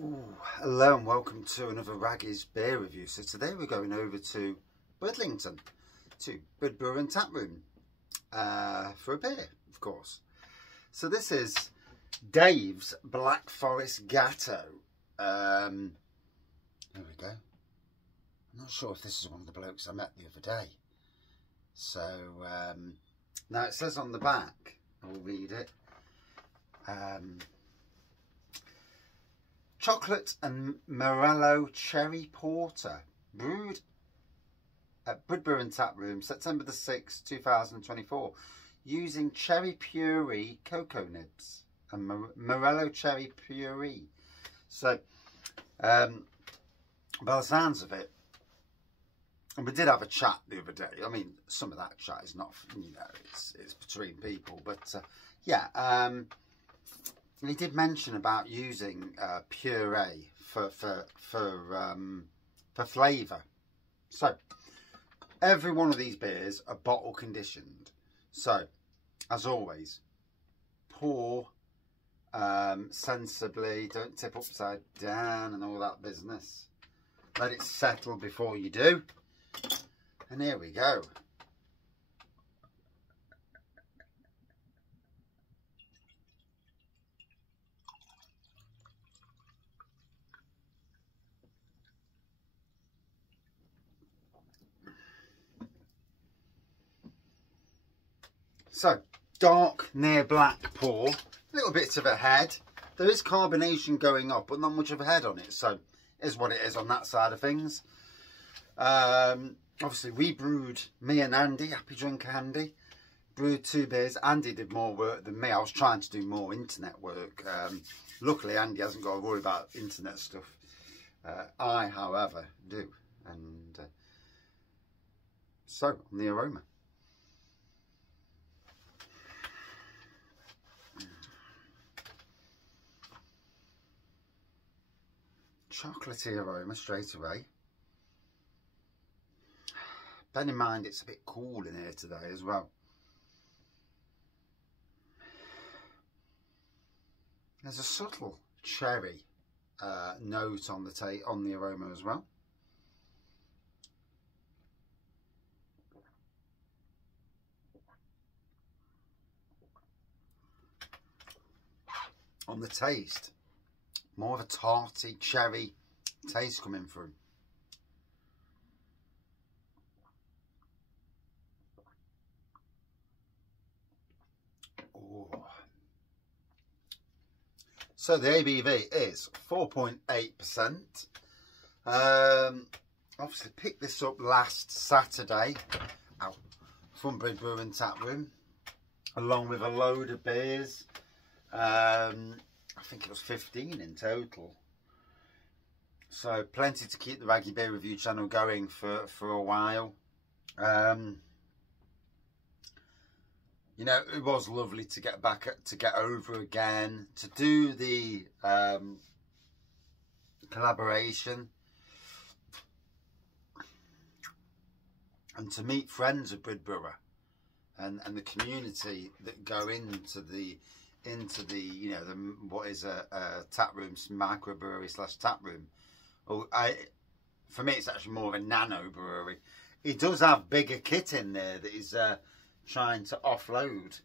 Ooh, hello and welcome to another Raggy's beer review. So today we're going over to Bridlington, to Bridbrewer and Taproom for a beer, of course. So this is Daves Black Forest Gateaux. There we go. I'm not sure if this is one of the blokes I met the other day. So now it says on the back, I'll read it. Chocolate and Morello Cherry Porter, brewed at Bridbrewer and Taproom, September the 6th, 2024, using cherry puree cocoa nibs and Morello cherry puree. So, by the sounds of it, and we did have a chat the other day. I mean, some of that chat is not, you know, it's between people, but yeah. He did mention about using puree for flavour. So every one of these beers are bottle conditioned. So as always, pour sensibly. Don't tip upside down and all that business. Let it settle before you do. And here we go. So, dark, near black pour, a little bit of a head. There is carbonation going up, but not much of a head on it. So, is what it is on that side of things. Obviously, we brewed, me and Andy, Happy Drinker Andy, brewed 2 beers. Andy did more work than me. I was trying to do more internet work. Luckily, Andy hasn't got to worry about internet stuff. I, however, do. And so, on the aroma. Chocolatey aroma straight away. Bear in mind it's a bit cool in here today as well. There's a subtle cherry note on the aroma as well. On the taste, more of a tarty cherry taste coming through. Oh. So the ABV is 4.8%. Obviously picked this up last Saturday from Bridbrewer and Taproom, along with a load of beers. I think it was 15 in total. So plenty to keep the Raggy Beer Review channel going for a while. You know, it was lovely to get over again, to do the collaboration, and to meet friends of Bridbrewer and the community that go into the you know, what is a tap room, microbrewery / tap room. For me, it's actually more of a nano brewery. It does have bigger kit in there that is trying to offload.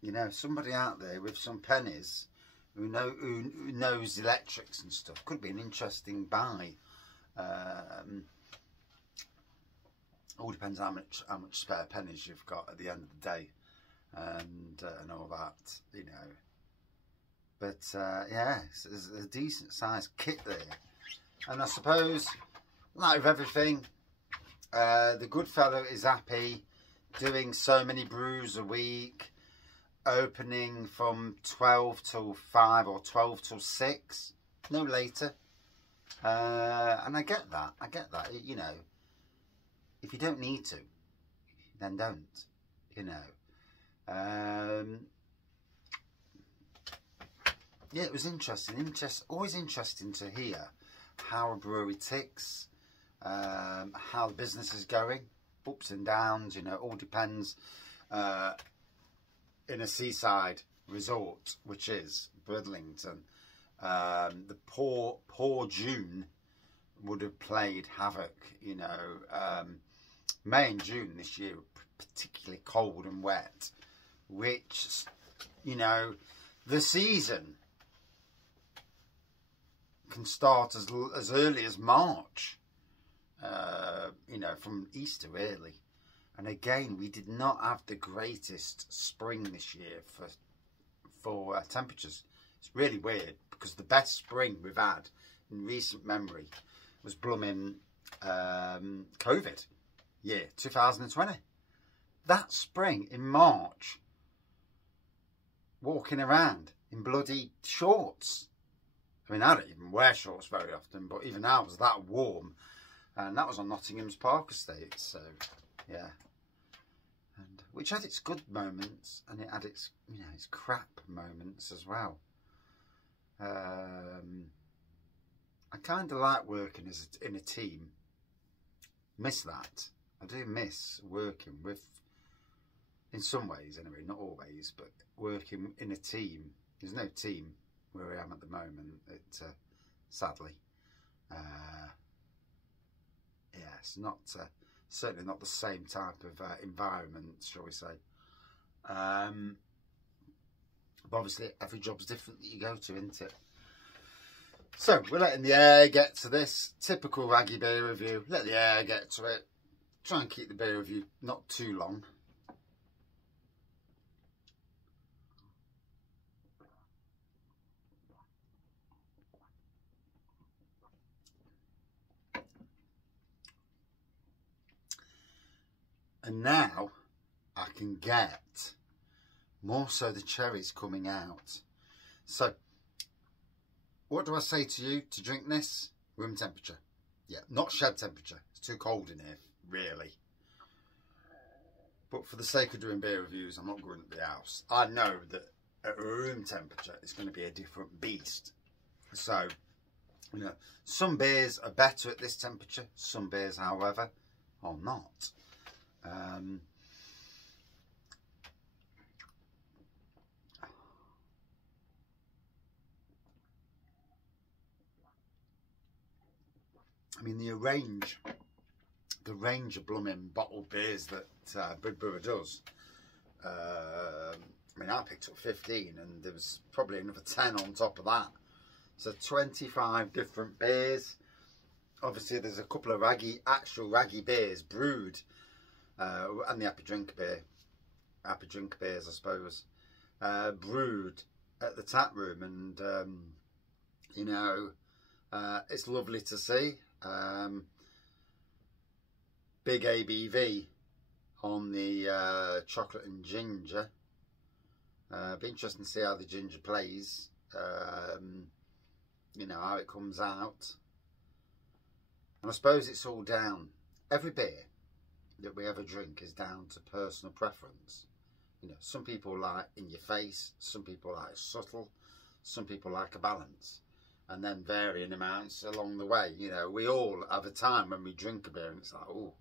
You know, somebody out there with some pennies who knows electrics and stuff could be an interesting buy. All depends how much spare pennies you've got at the end of the day. And all that, you know, but yeah, there's a decent sized kit there, and I suppose, like with everything, the good fellow is happy doing so many brews a week, opening from 12 till 5 or 12 till 6, no later, and I get that, you know, if you don't need to, then don't, you know. Yeah, it was interesting. Always interesting to hear how a brewery ticks, how the business is going, ups and downs. You know, it all depends. In a seaside resort, which is Bridlington, The poor June would have played havoc, you know. May and June this year were particularly cold and wet, which, you know, the season can start as early as March, you know, from Easter really. And again, we did not have the greatest spring this year for temperatures. It's really weird, because the best spring we've had in recent memory was blooming COVID year, 2020. That spring in March, walking around in bloody shorts. I mean, I don't even wear shorts very often, but even now it was that warm. And that was on Nottingham's Park Estate, so yeah. And which had its good moments, and it had its, you know, its crap moments as well. I kind of like working in a team. Miss that. I do miss working with, in some ways anyway, not always, but working in a team. There's no team where I am at the moment, sadly. Yeah, it's not, certainly not the same type of environment, shall we say. But obviously every job's different that you go to, isn't it? So we're letting the air get to this. Typical raggy beer review. Let the air get to it. Try and keep the beer review not too long. And now I can get more so the cherries coming out. So what do I say to you to drink this? Room temperature. Yeah, not shed temperature. It's too cold in here, really. But for the sake of doing beer reviews, I'm not going to the house. I know that at room temperature, it's going to be a different beast. So, you know, some beers are better at this temperature. Some beers, however, are not. I mean, the range of blooming bottled beers that Bridbrewer does. I mean, I picked up 15 and there was probably another 10 on top of that. So 25 different beers. Obviously, there's a couple of actual raggy beers brewed, and the happy drink beers, I suppose, brewed at the tap room, and you know, it's lovely to see. Big ABV on the chocolate and ginger. Be interesting to see how the ginger plays. You know, how it comes out. And I suppose it's all down. Every beer that we ever drink is down to personal preference. You know, some people like in your face, some people like subtle, some people like a balance, and then varying amounts along the way. You know, we all have a time when we drink a beer and it's like, oh,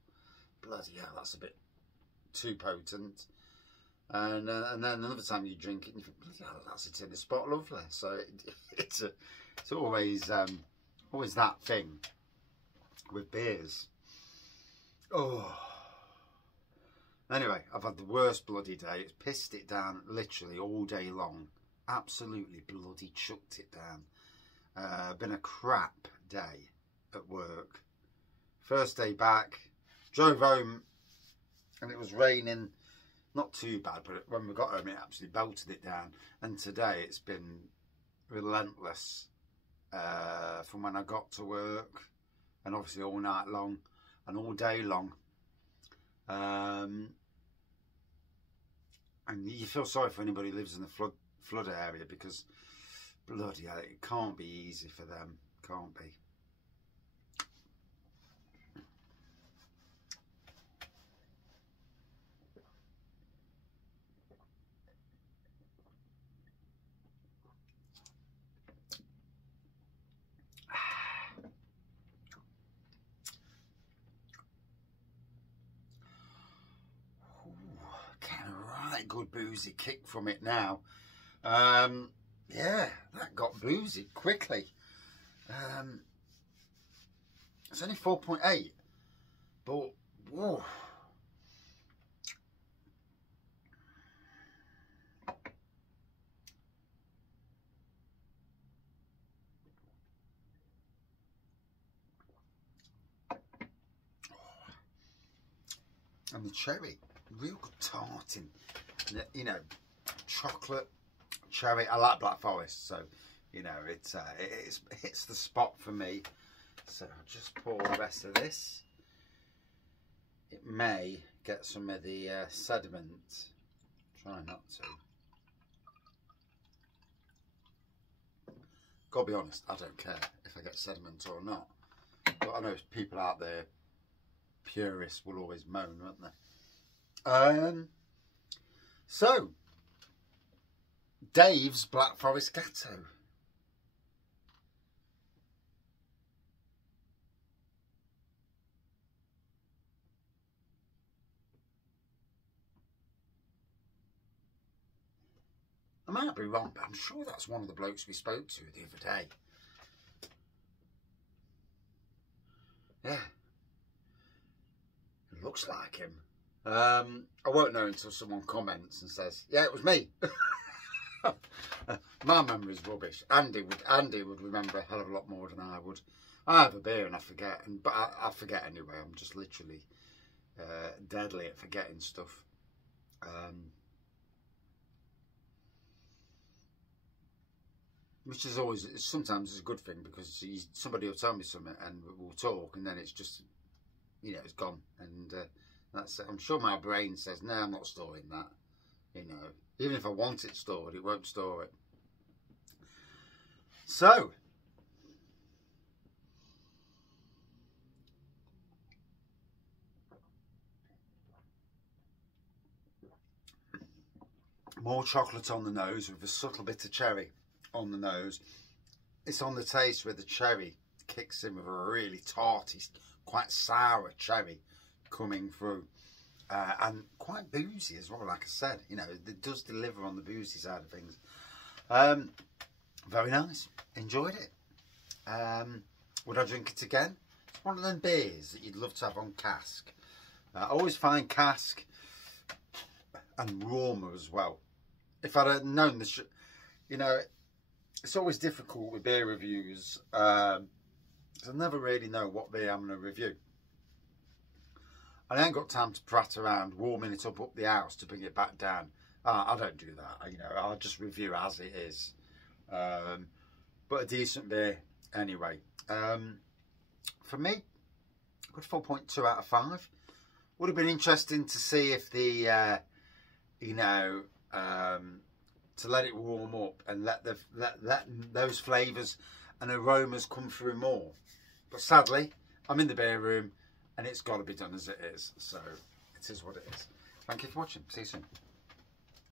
bloody hell, that's a bit too potent. And then another time you drink it and you think, bloody hell, that's a tin of spot lovely. So it's always always that thing with beers. Oh. Anyway, I've had the worst bloody day. It's pissed it down literally all day long. Absolutely bloody chucked it down. Been a crap day at work. First day back, drove home and it was raining. Not too bad, but when we got home it absolutely belted it down. And today it's been relentless from when I got to work, and obviously all night long and all day long. And you feel sorry for anybody who lives in the flood area, because bloody hell, it can't be easy for them. Can't be. Good boozy kick from it now. Yeah, that got boozy quickly. It's only 4.8, but whoa. And the cherry, real good tarting, you know, chocolate, cherry. I like Black Forest, so you know it's the spot for me. So I'll just pour the rest of this. It may get some of the sediment. Try not to. Gotta be honest, I don't care if I get sediment or not. But I know people out there, purists, will always moan, won't they? So, Dave's Black Forest Gateaux. I might be wrong, but I'm sure that's one of the blokes we spoke to the other day. Yeah. It looks like him. I won't know until someone comments and says, yeah, it was me. My memory's rubbish. Andy would remember a hell of a lot more than I would. I have a beer and I forget, but I forget anyway. I'm just literally deadly at forgetting stuff. Which is always, sometimes it's a good thing, because somebody will tell me something and we'll talk, and then it's just, you know, it's gone. And that's it. I'm sure my brain says, no, I'm not storing that. You know, even if I want it stored, it won't store it. So, more chocolate on the nose with a subtle bit of cherry on the nose. It's on the taste where the cherry kicks in with a really tarty, quite sour cherry coming through, and quite boozy as well. Like I said, you know, it does deliver on the boozy side of things. Very nice. Enjoyed it. Would I drink it again? It's one of them beers that you'd love to have on cask. I always find cask and warmer as well. If I'd have known this, you know, it's always difficult with beer reviews, because I never really know what beer I'm going to review. I ain't got time to prat around warming it up the house to bring it back down. I don't do that. You know, I'll just review as it is. But a decent beer anyway. For me, good 4.2 out of 5. Would have been interesting to see if the, you know, to let it warm up and let those flavours and aromas come through more. But sadly, I'm in the beer room and it's got to be done as it is. So it is what it is. Thank you for watching. See you soon.